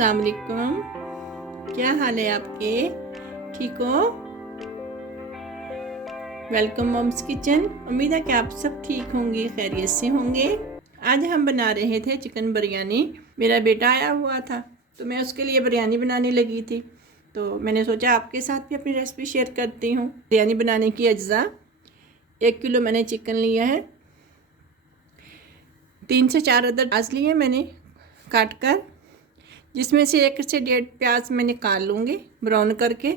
अस्सलाम वालेकुम। क्या हाल है आपके? ठीक हो? Welcome mom's kitchen. उम्मीद है कि आप सब ठीक होंगे, खैरियत से होंगे। आज हम बना रहे थे चिकन बिरयानी। मेरा बेटा आया हुआ था तो मैं उसके लिए बिरयानी बनाने लगी थी, तो मैंने सोचा आपके साथ भी अपनी रेसिपी शेयर करती हूँ। बिरयानी बनाने की अज्जा: 1 किलो मैंने चिकन लिया है, 3 से 4 अदद प्याज लिए मैंने काट कर, जिसमें से 1 से 1.5 प्याज मैं निकाल लूँगी ब्राउन करके।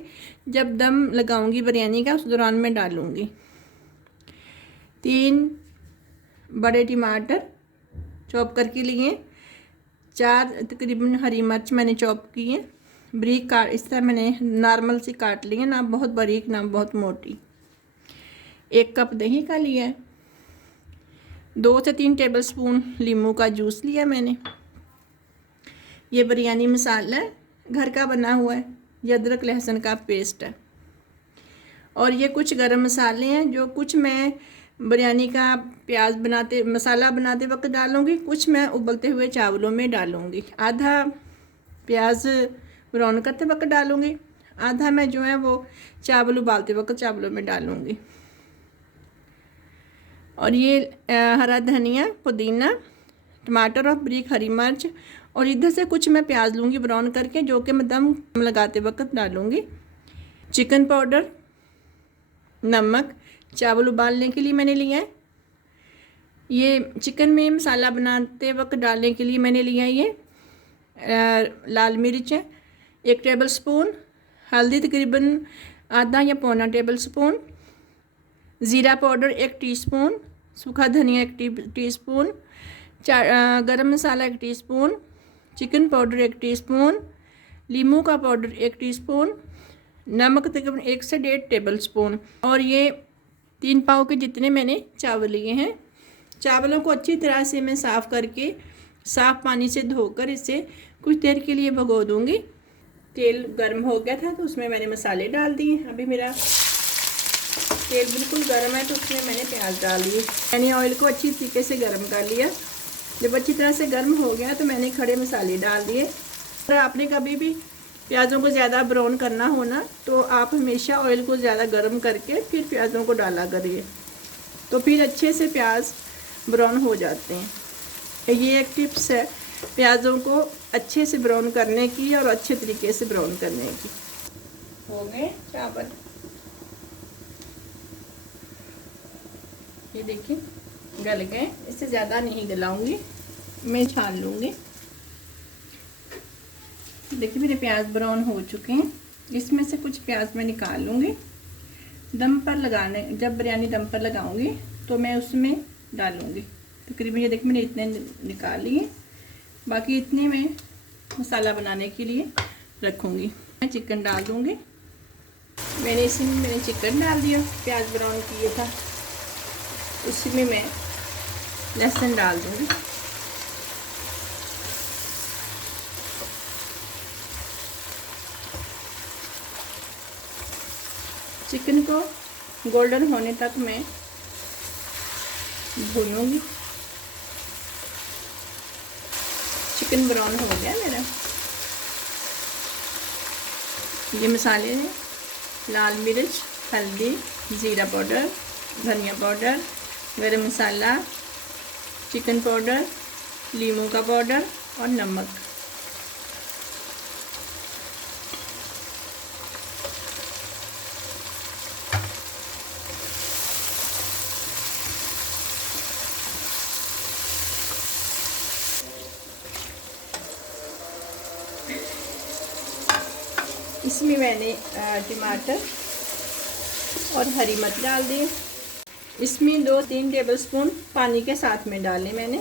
जब दम लगाऊंगी बिरयानी का उस दौरान मैं डालूँगी। 3 बड़े टमाटर चॉप करके लिए, 4 तकरीबन हरी मिर्च मैंने चॉप की है, बारीक काट, इस तरह मैंने नॉर्मल सी काट ली है, ना बहुत बारीक ना बहुत मोटी। 1 कप दही का लिया है, 2 से 3 टेबल स्पून नींबू का जूस लिया मैंने। ये बिरयानी मसाला है, घर का बना हुआ है, ये अदरक लहसुन का पेस्ट है। और ये कुछ गरम मसाले हैं जो कुछ मैं बिरयानी का मसाला बनाते वक्त डालूँगी, कुछ मैं उबलते हुए चावलों में डालूँगी। आधा प्याज ब्राउन करते वक्त डालूँगी, आधा मैं जो है वो चावल उबालते वक्त चावलों में डालूँगी। और ये हरा धनिया, पुदीना, टमाटर और बारीक हरी मिर्च, और इधर से कुछ मैं प्याज लूँगी ब्राउन करके, जो कि मैं दम लगाते वक्त डालूँगी। चिकन पाउडर, नमक, चावल उबालने के लिए मैंने लिया है। ये चिकन में मसाला बनाते वक्त डालने के लिए मैंने लिया है। ये लाल मिर्च है 1 टेबल स्पून, हल्दी तकरीबन आधा या पौना टेबल स्पून, ज़ीरा पाउडर 1 टीस्पून, सूखा धनिया 1 टीस्पून, गरम मसाला 1 टीस्पून, चिकन पाउडर 1 टीस्पून, नींबू का पाउडर 1 टीस्पून, नमक तकरीबन 1 से 1.5 टेबल स्पून। और ये 3 पाव के जितने मैंने चावल लिए हैं। चावलों को अच्छी तरह से मैं साफ़ करके साफ़ पानी से धोकर इसे कुछ देर के लिए भिगो दूँगी। तेल गर्म हो गया था तो उसमें मैंने मसाले डाल दिए। अभी मेरा तेल बिल्कुल गर्म है तो उसमें मैंने प्याज डाल दिए। मैंने ऑयल को अच्छी तरीके से गर्म कर लिया। जब अच्छी तरह से गर्म हो गया तो मैंने खड़े मसाले डाल दिए। अगर आपने कभी भी प्याज़ों को ज़्यादा ब्राउन करना हो ना, तो आप हमेशा ऑयल को ज़्यादा गर्म करके फिर प्याज़ों को डाला करिए, तो फिर अच्छे से प्याज ब्राउन हो जाते हैं। ये एक टिप्स है प्याज़ों को अच्छे से ब्राउन करने की और अच्छे तरीके से ब्राउन करने की। हो गए चावल, ये देखिए गल गए। इससे ज़्यादा नहीं गलाऊंगी, मैं छान लूँगी। देखिए मेरे प्याज ब्राउन हो चुके हैं। इसमें से कुछ प्याज मैं निकाल लूँगी। दम पर लगाने, जब बिरयानी दम पर लगाऊंगी तो मैं उसमें डालूँगी। तकरीबन ये देखिए मैंने इतने निकाल लिए, बाकी इतने मैं मसाला बनाने के लिए रखूँगी। मैं चिकन डाल दूँगी। मैंने चिकन डाल दिया, प्याज ब्राउन किया था, उसमें मैं लहसुन डाल दूँगी। चिकन को गोल्डन होने तक मैं भूनूंगी। चिकन ब्राउन हो गया मेरा। ये मसाले हैं लाल मिर्च, हल्दी, ज़ीरा पाउडर, धनिया पाउडर, गरम मसाला, चिकन पाउडर, नींबू का पाउडर और नमक। इसमें मैंने टमाटर और हरी मिर्च डाल दी। इसमें 2-3 टेबल स्पून पानी के साथ में डाले मैंने।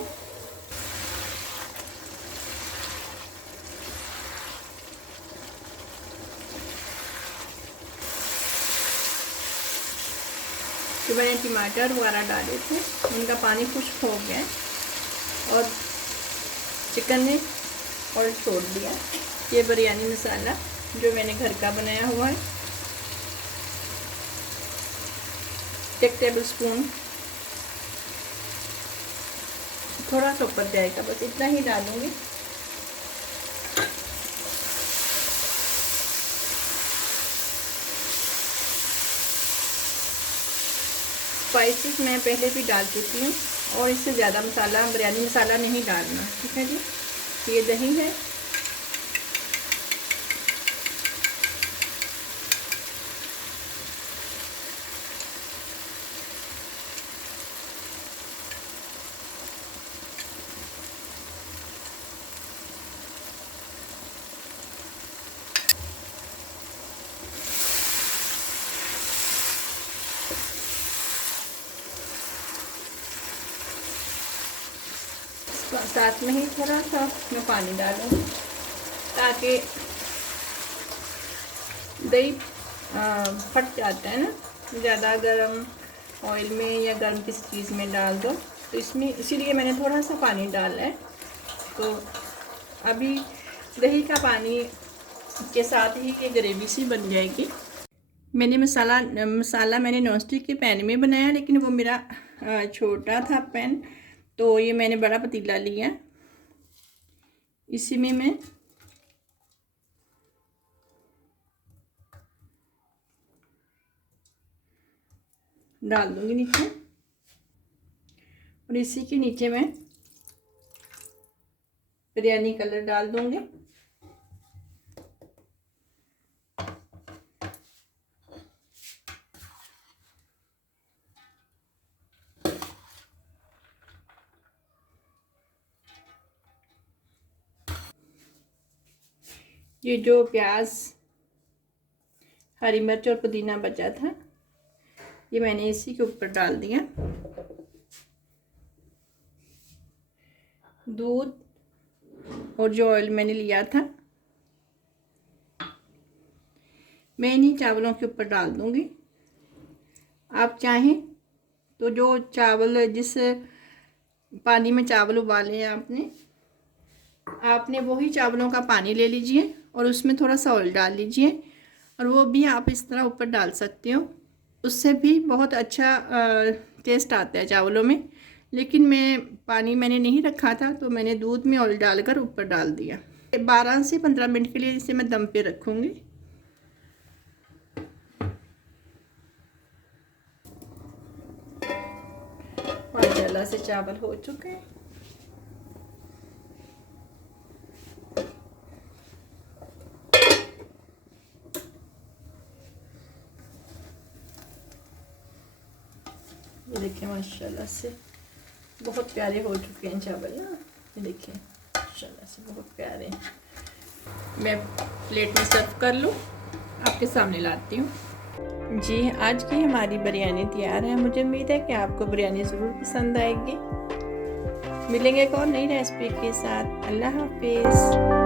तो मैंने टमाटर वगैरह डाले थे, उनका पानी खुश्क हो गया और चिकन ने और छोड़ दिया। ये बिरयानी मसाला जो मैंने घर का बनाया हुआ है, 1 टेबल स्पून, थोड़ा सा ऊपर जाएगा, बस इतना ही डालूंगी। स्पाइसेस मैं पहले भी डाल चुकी हूँ और इससे ज़्यादा मसाला, बिरयानी मसाला नहीं डालना, ठीक है जी। ये दही है, साथ में ही थोड़ा सा मैं पानी डालूँ ताकि दही फट जाता है ना, ज़्यादा गर्म ऑयल में या गर्म किसी चीज़ में डाल दो तो इसमें, इसीलिए मैंने थोड़ा सा पानी डाला है। तो अभी दही का पानी के साथ ही ये ग्रेवी सी बन जाएगी। मैंने मसाला मैंने नॉनस्टिक के पैन में बनाया, लेकिन वो मेरा छोटा था पैन, तो ये मैंने बड़ा पतीला लिया। इसी में मैं डाल दूंगी नीचे, और इसी के नीचे मैं बिरयानी कलर डाल दूंगी। ये जो प्याज, हरी मिर्च और पुदीना बचा था, ये मैंने इसी के ऊपर डाल दिया। दूध और जो ऑयल मैंने लिया था मैं इन्हीं चावलों के ऊपर डाल दूंगी। आप चाहें तो जो चावल, जिस पानी में चावल उबाले हैं आपने वही चावलों का पानी ले लीजिए और उसमें थोड़ा सा ऑयल डाल लीजिए, और वो भी आप इस तरह ऊपर डाल सकते हो। उससे भी बहुत अच्छा टेस्ट आता है चावलों में। लेकिन पानी मैंने नहीं रखा था, तो मैंने दूध में ऑयल डालकर ऊपर डाल दिया। 12 से 15 मिनट के लिए इसे मैं दम पे रखूँगी। माशाल्लाह से चावल हो चुके हैं। ये देखिए माशाल्लाह से बहुत प्यारे हो चुके हैं चावल ना। ये देखिए माशाल्लाह से बहुत प्यारे हैं। मैं प्लेट में सर्व कर लूँ, आपके सामने लाती हूँ। जी, आज की हमारी बिरयानी तैयार है। मुझे उम्मीद है कि आपको बिरयानी ज़रूर पसंद आएगी। मिलेंगे एक और नई रेसिपी के साथ। अल्लाह हाफिज़।